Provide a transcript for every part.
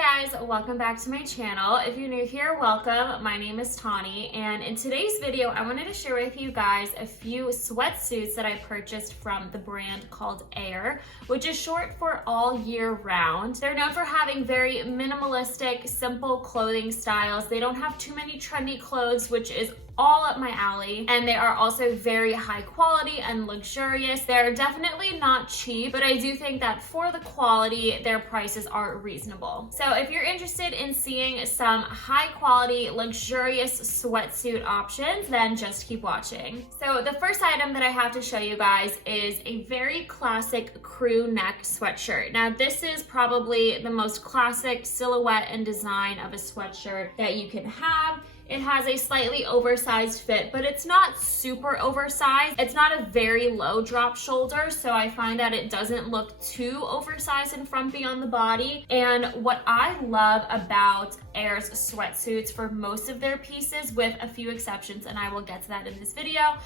guys, welcome back to my channel. If you're new here, welcome. My name is Tawny, and in today's video I wanted to share with you guys a few sweatsuits that I purchased from the brand called AYR, which is short for all year round. They're known for having very minimalistic, simple clothing styles. They don't have too many trendy clothes, which is all up my alley, and they are also very high quality and luxurious. They're definitely not cheap, but I do think that for the quality, their prices are reasonable. So if you're interested in seeing some high quality, luxurious sweatsuit options, then just keep watching. So the first item that I have to show you guys is a very classic crew neck sweatshirt. Now this is probably the most classic silhouette and design of a sweatshirt that you can have. It has a slightly oversized fit, but it's not super oversized. It's not a very low drop shoulder, so I find that it doesn't look too oversized and frumpy on the body. And what I love about AYR's sweatsuits for most of their pieces, with a few exceptions, and I will get to that in this video,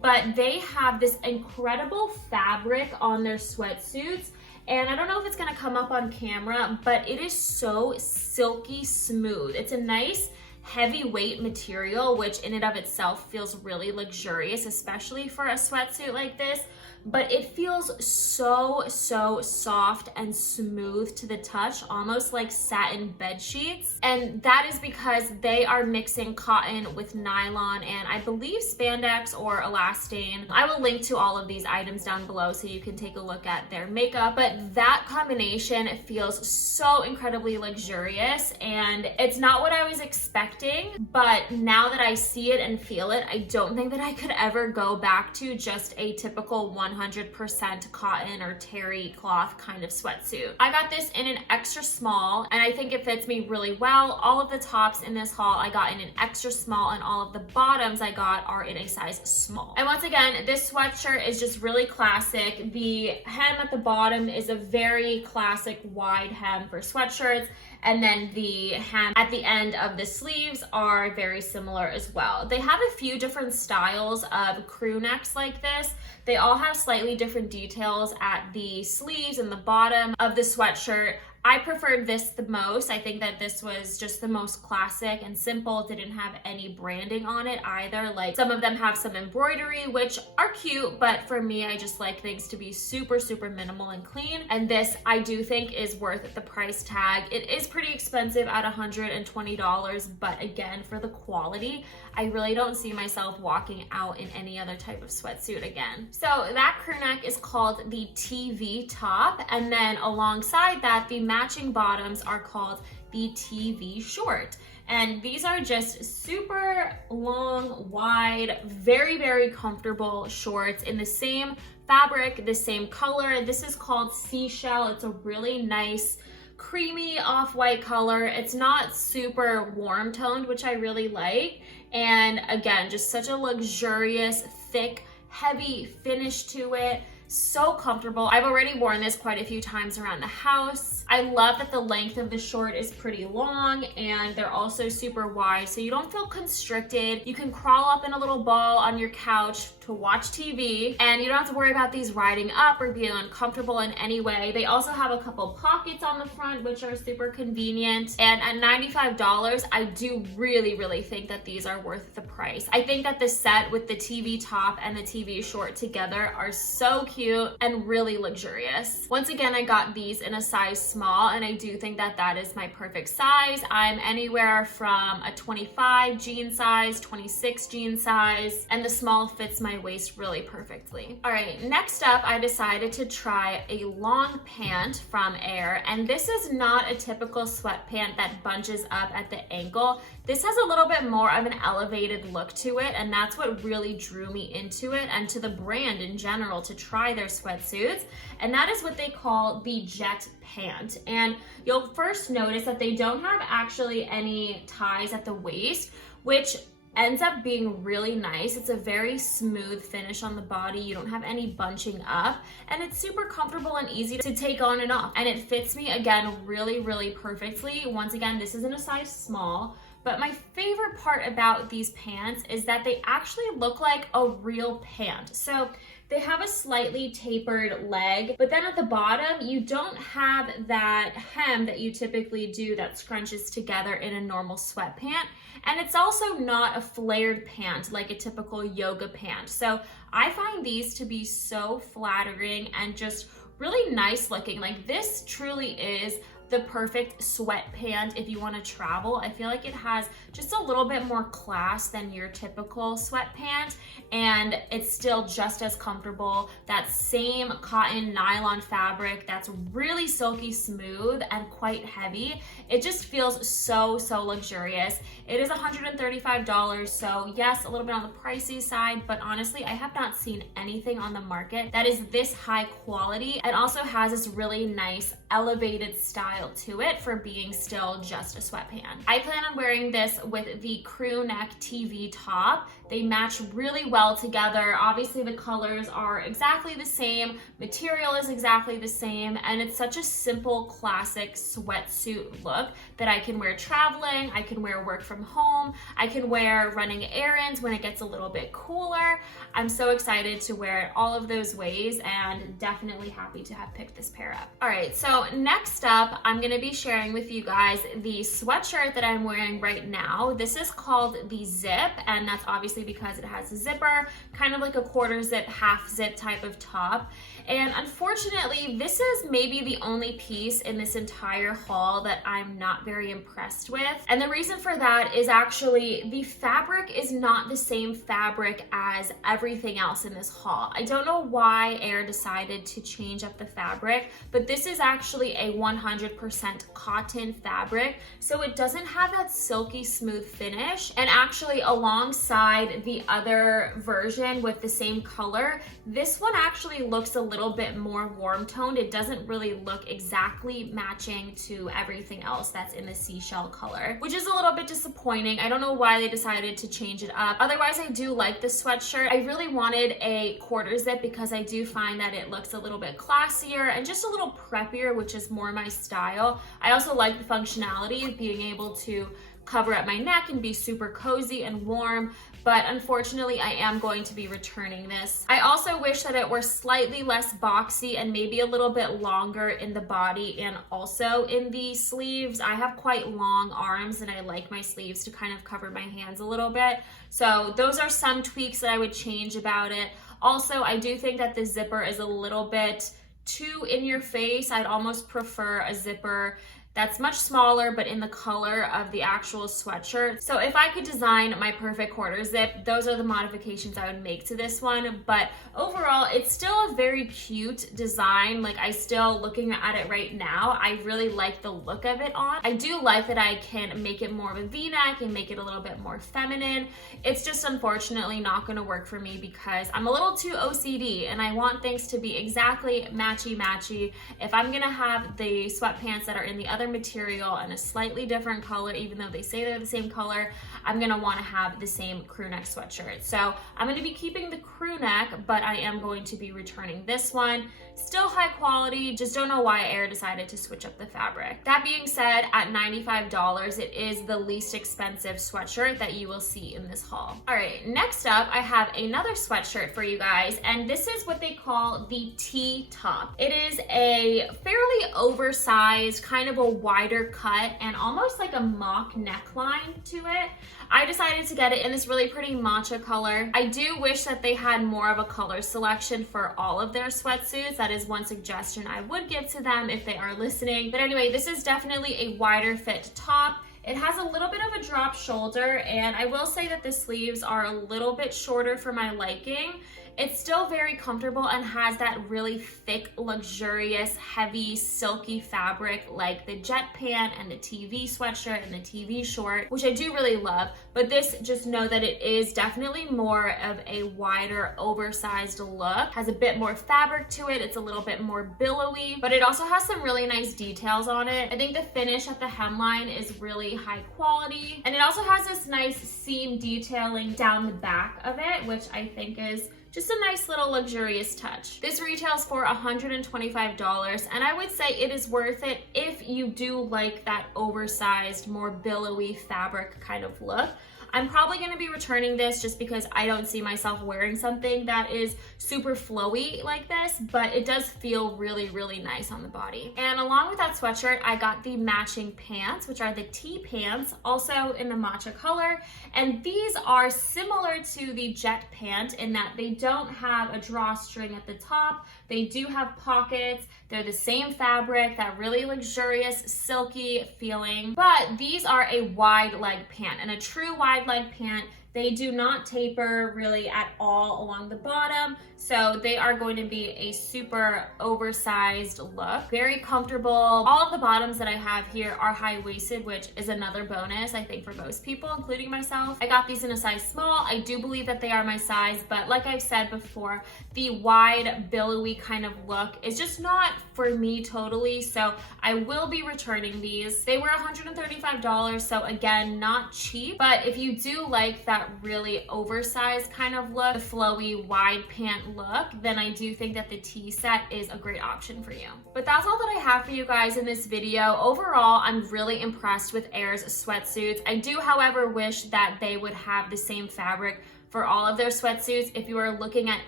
but they have this incredible fabric on their sweatsuits. And I don't know if it's gonna come up on camera, but it is so silky smooth. It's a nice heavyweight material, which in and of itself feels really luxurious, especially for a sweatsuit like this, but it feels so soft and smooth to the touch, almost like satin bed sheets. And that is because they are mixing cotton with nylon and I believe spandex or elastane. I will link to all of these items down below so you can take a look at their makeup, but that combination feels so incredibly luxurious, and it's not what I was expecting, but now that I see it and feel it, I don't think that I could ever go back to just a typical 100% cotton or terry cloth kind of sweatsuit. I got this in an extra small, and I think it fits me really well. All of the tops in this haul I got in an extra small, and all of the bottoms I got are in a size small. And once again, this sweatshirt is just really classic. The hem at the bottom is a very classic wide hem for sweatshirts, and then the hem at the end of the sleeves are very similar as well. They have a few different styles of crew necks like this. They all have slightly different details at the sleeves and the bottom of the sweatshirt. I preferred this the most. I think that this was just the most classic and simple. It didn't have any branding on it either. Like some of them have some embroidery, which are cute, but for me, I just like things to be super minimal and clean. And this I do think is worth the price tag. It is pretty expensive at $120, but again, for the quality, I really don't see myself walking out in any other type of sweatsuit again. So that crew neck is called the TV top, and then alongside that, the matching bottoms are called the TV short. And these are just super long, wide, very comfortable shorts in the same fabric, the same color. This is called Seashell. It's a really nice creamy off-white color. It's not super warm toned, which I really like. And again, just such a luxurious, thick, heavy finish to it. So comfortable. I've already worn this quite a few times around the house. I love that the length of the short is pretty long, and they're also super wide, so you don't feel constricted. You can crawl up in a little ball on your couch to watch TV, and you don't have to worry about these riding up or being uncomfortable in any way. They also have a couple pockets on the front, which are super convenient. And at $95, I do really think that these are worth the price. I think that the set with the TV top and the TV short together are so cute and really luxurious. Once again, I got these in a size small, and I do think that that is my perfect size. I'm anywhere from a 25 jean size, 26 jean size, and the small fits my waist really perfectly. All right, next up, I decided to try a long pant from AYR, and this is not a typical sweatpant that bunches up at the ankle. This has a little bit more of an elevated look to it, and that's what really drew me into it and to the brand in general to try their sweatsuits. And that is what they call the jet pant. And you'll first notice that they don't have actually any ties at the waist, which ends up being really nice. It's a very smooth finish on the body. You don't have any bunching up, and it's super comfortable and easy to take on and off. And it fits me again really perfectly. Once again, this is in a size small, but my favorite part about these pants is that they actually look like a real pant. So They have a slightly tapered leg, but then at the bottom, you don't have that hem that you typically do that scrunches together in a normal sweatpant. And it's also not a flared pant like a typical yoga pant. So I find these to be so flattering and just really nice looking. Like, this truly is the perfect sweatpant if you want to travel. I feel like it has just a little bit more class than your typical sweatpant, and it's still just as comfortable. That same cotton nylon fabric that's really silky smooth and quite heavy. It just feels so luxurious. It is $135, so yes, a little bit on the pricey side, but honestly, I have not seen anything on the market that is this high quality and also has this really nice elevated style to it for being still just a sweatpant. I plan on wearing this with the crew neck TV top. They match really well together. Obviously the colors are exactly the same, material is exactly the same, and it's such a simple classic sweatsuit look that I can wear traveling, I can wear work from home, I can wear running errands when it gets a little bit cooler. I'm so excited to wear it all of those ways and definitely happy to have picked this pair up. All right, so next up, I'm gonna be sharing with you guys the sweatshirt that I'm wearing right now. This is called the Zip, and that's obviously because it has a zipper, kind of like a quarter zip, half zip type of top. And unfortunately, this is maybe the only piece in this entire haul that I'm not very impressed with. And the reason for that is actually the fabric is not the same fabric as everything else in this haul. I don't know why AYR decided to change up the fabric, but this is actually a 100% cotton fabric, so it doesn't have that silky smooth finish. And actually, alongside the other version with the same color, this one actually looks a little bit more warm toned. It doesn't really look exactly matching to everything else that's in the seashell color, which is a little bit disappointing. I don't know why they decided to change it up. Otherwise, I do like the sweatshirt. I really wanted a quarter zip because I do find that it looks a little bit classier and just a little preppier, which is more my style. I also like the functionality of being able to cover up my neck and be super cozy and warm, but unfortunately I am going to be returning this. I also wish that it were slightly less boxy and maybe a little bit longer in the body and also in the sleeves. I have quite long arms and I like my sleeves to kind of cover my hands a little bit. So those are some tweaks that I would change about it. Also, I do think that the zipper is a little bit too in your face. I'd almost prefer a zipper that's much smaller, but in the color of the actual sweatshirt. So if I could design my perfect quarter zip, those are the modifications I would make to this one. But overall, it's still a very cute design. Like, I still, looking at it right now, I really like the look of it on. I do like that I can make it more of a V-neck and make it a little bit more feminine. It's just unfortunately not gonna work for me because I'm a little too OCD and I want things to be exactly matchy-matchy. If I'm gonna have the sweatpants that are in the other material and a slightly different color, even though they say they're the same color, I'm gonna wanna have the same crew neck sweatshirt. So I'm gonna be keeping the crew neck, but I am going to be returning this one. Still high quality, just don't know why AYR decided to switch up the fabric. That being said, at $95, it is the least expensive sweatshirt that you will see in this haul. All right, next up, I have another sweatshirt for you guys, and this is what they call the T-top. It is a fairly oversized, kind of a wider cut, and almost like a mock neckline to it. I decided to get it in this really pretty matcha color. I do wish that they had more of a color selection for all of their sweatsuits. That is one suggestion I would give to them if they are listening. But anyway, this is definitely a wider fit top. It has a little bit of a drop shoulder, and I will say that the sleeves are a little bit shorter for my liking. It's still very comfortable and has that really thick, luxurious, heavy, silky fabric like the jet pant and the TV sweatshirt and the TV short, which I do really love. But this, just know that it is definitely more of a wider, oversized look. Has a bit more fabric to it. It's a little bit more billowy, but it also has some really nice details on it. I think the finish at the hemline is really high quality. And it also has this nice seam detailing down the back of it, which I think is just a nice little luxurious touch. This retails for $125, and I would say it is worth it if you do like that oversized, more billowy fabric kind of look. I'm probably gonna be returning this just because I don't see myself wearing something that is super flowy like this, but it does feel really, really nice on the body. And along with that sweatshirt, I got the matching pants, which are the T pants, also in the matcha color. And these are similar to the jet pant in that they don't have a drawstring at the top. They do have pockets. They're the same fabric, that really luxurious, silky feeling. But these are a wide leg pant, and a true wide leg pant, they do not taper really at all along the bottom, so they are going to be a super oversized look. Very comfortable. All of the bottoms that I have here are high-waisted, which is another bonus, I think, for most people, including myself. I got these in a size small. I do believe that they are my size, but like I've said before, the wide, billowy kind of look is just not for me totally, so I will be returning these. They were $135, so again, not cheap, but if you do like that really oversized kind of look, the flowy wide pant look, then I do think that the tee set is a great option for you. But that's all that I have for you guys in this video. Overall, I'm really impressed with AYR's sweatsuits. I do, however, wish that they would have the same fabric for all of their sweatsuits. If you are looking at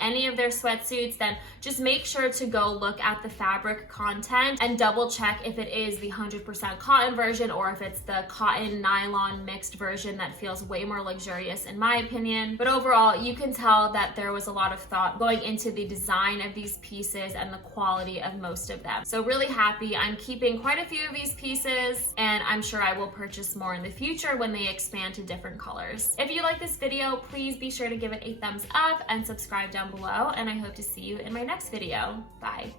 any of their sweatsuits, then just make sure to go look at the fabric content and double check if it is the 100% cotton version or if it's the cotton nylon mixed version that feels way more luxurious in my opinion. But overall, you can tell that there was a lot of thought going into the design of these pieces and the quality of most of them. So really happy. I'm keeping quite a few of these pieces, and I'm sure I will purchase more in the future when they expand to different colors. If you like this video, please be sure to give it a thumbs up and subscribe down below, and I hope to see you in my next video. Bye.